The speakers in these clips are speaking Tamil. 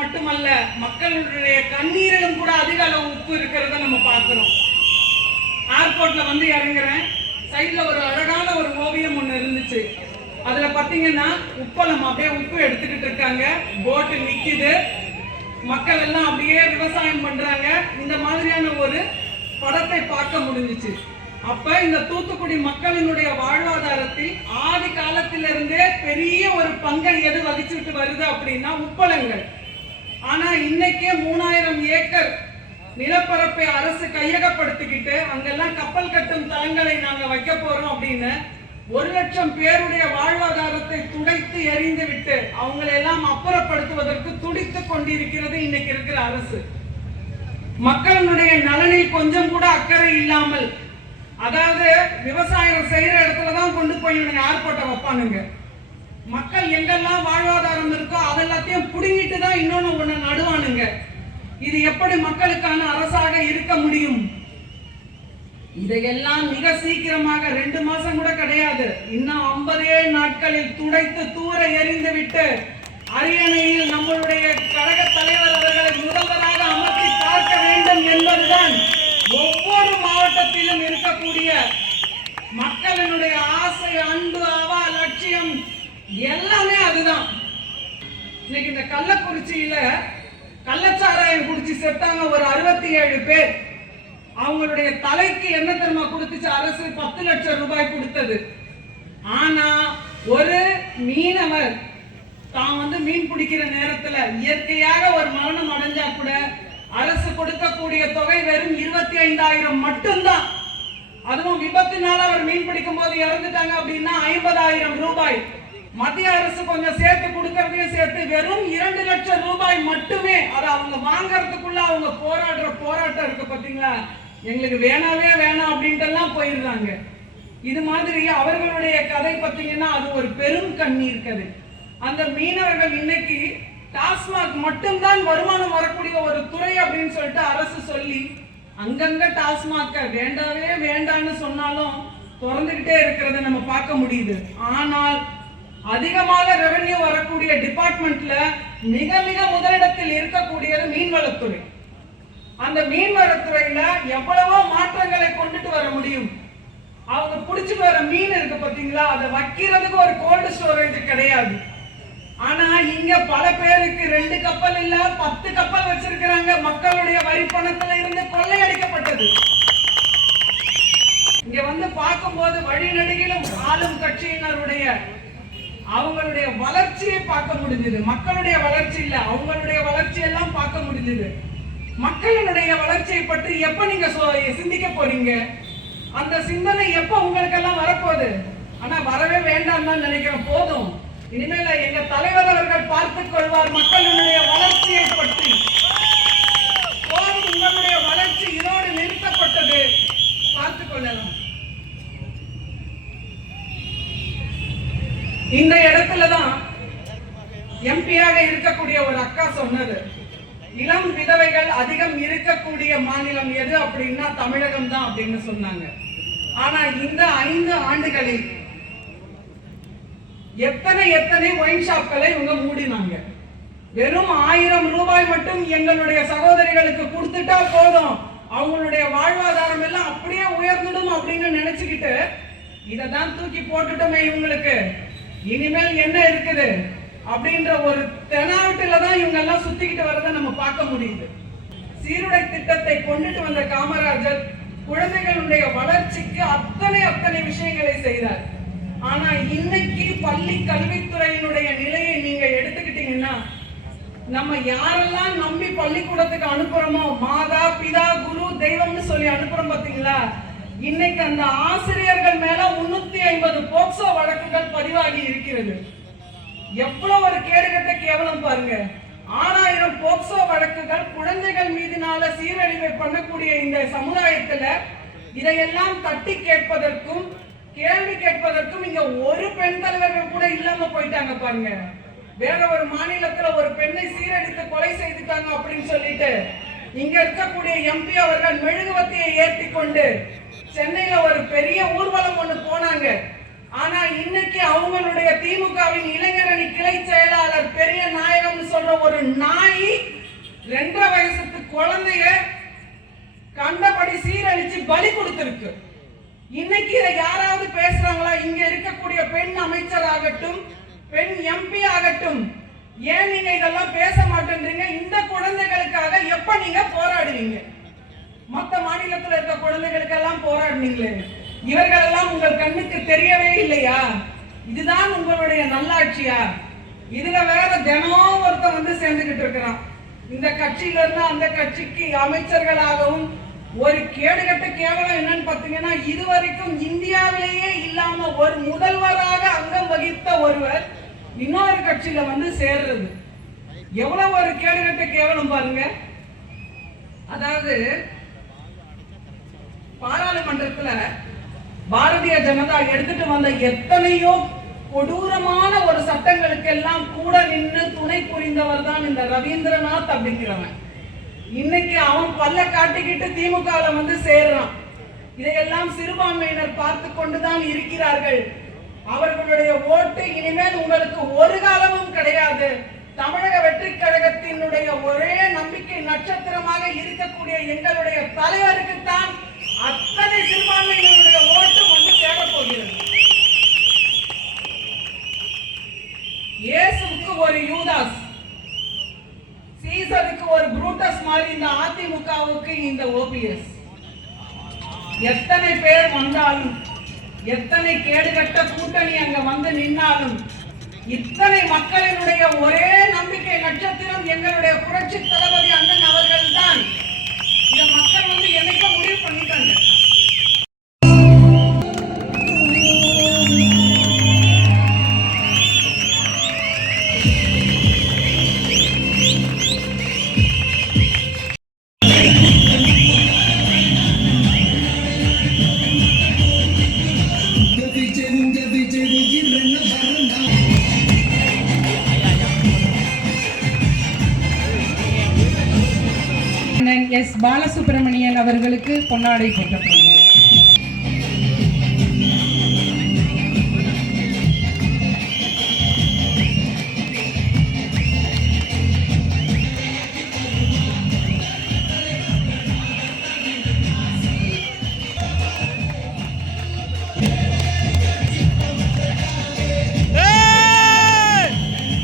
மட்டுமல்ல, மக்களுடைய கண்ணீரிலும் கூட அதிக அளவு உப்பு இருக்கிறத நம்ம பார்க்கிறோம். ஏர்போர்ட்ல வந்து இறங்குறேன், சைட்ல ஒரு அழகான ஒரு ஓவியம் ஒண்ணு இருந்துச்சு. அதுல பாத்தீங்கன்னா உப்பளம் அப்படியே உப்பு எடுத்துக்கிட்டு இருக்காங்க, போட்டு நிக்குது, மக்கள் எல்லாம் அப்படியே விவசாயம் பண்றாங்க. இந்த மாதிரியான ஒரு படத்தை பார்க்க முடிஞ்சிச்சு. அப்ப இந்த தூத்துக்குடி மக்களினுடைய வாழ்வாதாரத்தில் ஆதி காலத்திலிருந்தே பெரிய ஒரு பங்கை எது வகிச்சுட்டு வருது அப்படின்னா உப்பளங்கள். ஆனா இன்னைக்கே 3000 ஏக்கர் நிலப்பரப்பை அரசு கையகப்படுத்திக்கிட்டு அங்கெல்லாம் கப்பல் கட்டும் தளங்களை நாங்க வைக்க போறோம் அப்படின்னு 1,00,000 பேருடைய வாழ்வாதாரத்தை துடைத்து எறிந்து விட்டு அவங்களை எல்லாம் அப்புறப்படுத்துவதற்கு துடித்துக் கொண்டிருக்கிறது இன்னைக்கு இருக்கிற அரசு. மக்களுடைய நலனில் கொஞ்சம் கூட அக்கறை இல்லாமல், அதாவது விவசாயம் செய்யற இடத்துலதான் கொண்டு போய் ஏர்போர்ட்டை வைப்பானுங்க. மக்கள் எங்கெல்லாம் வாழ்வாதாரம் இருக்கோ அதெல்லாத்தையும் புடுங்கிட்டு தான் இன்னொன்னு ஒண்ணு நடுவானுங்க. இது எப்படி மக்களுக்கான அரசாக இருக்க முடியும்? இதையெல்லாம் மிக சீக்கிரமாக 2 மாசம் கூட கிடையாது, இன்னும் 57 நாட்களில் துடைத்து தூர எறிந்து விட்டு அரியணையில் நம்மளுடைய கழக தலைவர் அவர்களை முதல்வராக அமர்த்தி பார்க்க வேண்டும் என்பதுதான் ஒவ்வொரு மாவட்டத்திலும் இருக்கக்கூடிய மக்களினுடைய ஆசை, அன்பு, அவா, லட்சியம் எல்லாமே அதுதான். இன்னைக்கு இந்த கள்ளக்குறிச்சியில கள்ளச்சாராயம் குடிச்சு செத்தாங்க ஒரு 67 பேர். அவங்களுடைய தலைக்கு என்ன தெரியுமா கொடுத்துச்சு அரசு? 10 லட்சம் ரூபாய் கொடுத்தது. ஆனா ஒரு மீனவர் தான் மீன் பிடிக்கிற நேரத்துல இயற்கையாக ஒரு மரணம் அடைஞ்சா கூட அரசு கொடுக்கக்கூடிய தொகை வெறும் 25,000 மட்டும்தான். அதுவும் விபத்தினால அவர் மீன் பிடிக்கும் போது இறந்துட்டாங்க அப்படின்னா 50,000 ரூபாய். மத்திய அரசு கொஞ்சம் சேர்த்து கொடுக்கறதையும் சேர்த்து வெறும் 2 லட்சம் ரூபாய் மட்டுமே. அதை அவங்க வாங்கறதுக்குள்ள அவங்க போராடுற போராட்டம் இருக்கு பாத்தீங்களா, எங்களுக்கு வேணாவே வேணாம் அப்படின்ட்டு எல்லாம் போயிடுறாங்க. இது மாதிரி அவர்களுடைய கதை பார்த்தீங்கன்னா அது ஒரு பெரும் கண்ணீர் கதை. அந்த மீனவர்கள் இன்னைக்கு டாஸ்மாக் மட்டும்தான் வருமானம் வரக்கூடிய ஒரு துறை அப்படின்னு சொல்லிட்டு அரசு சொல்லி அங்கங்க டாஸ்மாக் வேண்டாவே வேண்டான்னு சொன்னாலும் திறந்துகிட்டே இருக்கிறத நம்ம பார்க்க முடியுது. ஆனால் அதிகமாக ரெவென்யூ வரக்கூடிய டிபார்ட்மெண்ட்ல மிக மிக முதலிடத்தில் இருக்கக்கூடியது மீன்வளத்துறை. அந்த மீன்வளத்துறையில எவ்வளவோ மாற்றங்களை கொண்டுட்டு வர முடியும். அவங்க புடிச்சிட்டு வர மீன் இருக்கு பாத்தீங்களா, அதை வைக்கிறதுக்கு ஒரு கோல்டு ஸ்டோரேஜ் கிடையாது. ஆனா இங்க பல பேருக்கு 2 கப்பல் இல்ல 10 கப்பல் வச்சிருக்கிறாங்க. மக்களுடைய வரி பணத்துல இருந்து கொள்ளையடிக்கப்பட்டது. இங்க பார்க்கும்போது வழிநெடுகிலும் ஆளும் கட்சியினருடைய அவங்களுடைய வளர்ச்சியை பார்க்க முடிஞ்சது. மக்களுடைய வளர்ச்சி இல்ல, அவங்களுடைய வளர்ச்சி எல்லாம் பார்க்க முடிஞ்சது. மக்களுடைய வளர்ச்சியை பற்றி எப்ப நீங்க சிந்திக்க போறீங்க? அந்த சிந்தனை எப்ப உங்களுக்கு எல்லாம் வரப்போகுது? ஆனா வரவே வேண்டாம் தான் நினைக்கிறேன். போதும், இனிமேல எங்க தலைவர் அவர்கள் பார்த்துக் கொள்வார் மக்களுடைய வளர்ச்சியை பற்றி. போதும், உங்களுடைய வளர்ச்சி இதோடு நிறுத்தப்பட்டது, பார்த்துக் கொள்ளலாம். இந்த இடத்துலதான் எம்பியாக இருக்கக்கூடிய ஒரு அக்கா சொன்னது, இளம் விதவைகள் அதிகம் இருக்கக்கூடிய மாநிலம் எது அப்படின்னா தமிழகம் தான் அப்படின்னு சொன்னாங்க. ஆனா இந்த 5 ஆண்டுகளில் எத்தனை ஒயின் ஷாப்களை இவங்க மூடினாங்க. வெறும் 1000 ரூபாய் மட்டும் எங்களுடைய சகோதரிகளுக்கு கொடுத்துட்டா போதும், அவங்களுடைய வாழ்வாதாரம் எல்லாம் அப்படியே உயர்ந்துடும் அப்படின்னு நினைச்சுக்கிட்டு இததான் தூக்கி போட்டுட்டோமே இவங்களுக்கு, இனிமேல் என்ன இருக்குது அப்படின்ற ஒரு தெனாவட்டுல தான் இவங்க எல்லாம் சுத்திக்கிட்டு வரதை நம்ம பார்க்க முடியுது. சீருடை திட்டத்தை கொண்டுட்டு வந்த காமராஜர் குழந்தைகளுடைய வளர்ச்சிக்கு அத்தனை விஷயங்களை செய்தார். ஆனா இன்னைக்கு பள்ளி நம்ம யாரெல்லாம் நம்பி பள்ளிக்கூடத்துக்கு அனுப்புறோமோ, மாதா பிதா குரு தெய்வம்னு சொல்லி அனுப்புறோம் பாத்தீங்களா, இன்னைக்கு அந்த ஆசிரியர்கள் மேல 350 போக்சோ வழக்குகள் பதிவாகி இருக்கிறது. எவ்வளவு ஒரு கேடுகட்ட கேவலம் பாருங்க. 6000 போக்சோ வழக்குகள் குழந்தைகள் மீதினால சீரழிவை பண்ணக்கூடிய இந்த சமுதாயத்துல இதையெல்லாம் தட்டி கேட்பதற்கும் கேள்வி கேட்பதற்கும் இங்க ஒரு பெண் தலைவர்கள் கூட இல்லாம போயிட்டாங்க பாருங்க. வேற ஒரு மாநிலத்துல ஒரு பெண்ணை சீரழித்து கொலை செய்துட்டாங்க அப்படின்னு சொல்லிட்டு இங்க இருக்கக்கூடிய எம்பி அவர்கள் மெழுகுவத்தியை ஏற்றி கொண்டு சென்னையில ஒரு பெரிய ஊர்வலம் ஒண்ணு போனாங்க. ஆனா இன்னைக்கு அவங்களுடைய திமுகவின் இளைஞரணி கிளை செயலாளர் பெரிய நாயகம் சொல்ற ஒரு நாய் 2.5 வயசு குழந்தைய கண்டபடி சீரழிச்சு பலி கொடுத்திருக்கு. இன்னைக்கு இதை யாராவது பேசுறாங்களா? இங்க இருக்கக்கூடிய பெண் அமைச்சர் ஆகட்டும், பெண் எம்பி ஆகட்டும், ஏன் நீங்க இதெல்லாம் பேச மாட்டேன்றீங்க? இந்த குழந்தைகளுக்காக எப்ப நீங்க போராடுவீங்க? மற்ற மாநிலத்தில் இருக்க குழந்தைகளுக்கெல்லாம் போராடுனீங்களே, இவர்கள் எல்லாம் உங்கள் கண்ணுக்கு தெரியவே இல்லையா? இதுதான் உங்களுடைய நல்லாட்சியா? இதுல வேற தினம் ஒருத்தன் வந்து சேர்ந்துகிட்டு இருக்கிறான். இந்த கட்சியில இருந்து அந்த கட்சிக்கு அமைச்சர்களாகவும் ஒரு கேடுகட்ட கேவலம் என்னன்னு பாத்தீங்கன்னா, இதுவரைக்கும் இந்தியாவிலேயே இல்லாம ஒரு முதல்வராக அங்கம் வகித்த ஒருவர் இன்னொரு கட்சியில வந்து சேர்றது எவ்வளவு ஒரு கேடுகட்ட கேவலம் பாருங்க. அதாவது பாராளுமன்றத்துல பாரதிய ஜனதா எடுத்துட்டு வந்த எத்தனையோ கொடூரமான ஒரு சட்டங்களுக்கெல்லாம் கூட நின்று துணை புரிந்தவர் தான் இந்த ரவீந்திரநாத் அப்படிங்கிறவன். இன்னைக்கு அவன் பல்ல காட்டிக்கிட்டு திமுகல வந்து சேர்றான். இதையெல்லாம் சிறுபான்மையினர் பார்த்து கொண்டுதான் இருக்கிறார்கள். அவர்களுடைய ஓட்டு இனிமேல் உங்களுக்கு ஒரு காலமும் கிடையாது. தமிழக வெற்றி கழகத்தினுடைய ஒரே நம்பிக்கை நட்சத்திரமாக இருக்கக்கூடிய எங்களுடைய தலைவருக்கு தான் அத்தனை சிறுபான்மையினருடைய ஓட்டு வந்து சேரப் போகிறது. இயேசுவுக்கு ஒரு யூதாஸ், சீசருக்கு ஒரு புரூட்டஸ் மாதிரி இந்த அதிமுகவுக்கு இந்த ஓபிஎஸ். எத்தனை பேர் வந்தாலும், எத்தனை கேடுகட்ட கூட்டணி அங்க வந்து நின்னாலும், இத்தனை மக்களினுடைய ஒரே நம்பிக்கை நட்சத்திரம் எங்களுடைய புரட்சி தளபதி அண்ணன் அவர்கள் தான். இந்த மக்கள் வந்து என்னைக்கு முடிவு பண்ணிட்டாங்க. எஸ் பாலசுப்ரமணியன் அவர்களுக்கு பொன்னாடை போட்டப்படுகிறது.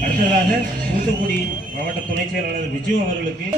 அடுத்ததாக தூத்துக்குடி மாவட்ட துணை செயலாளர் விஜு அவர்களுக்கு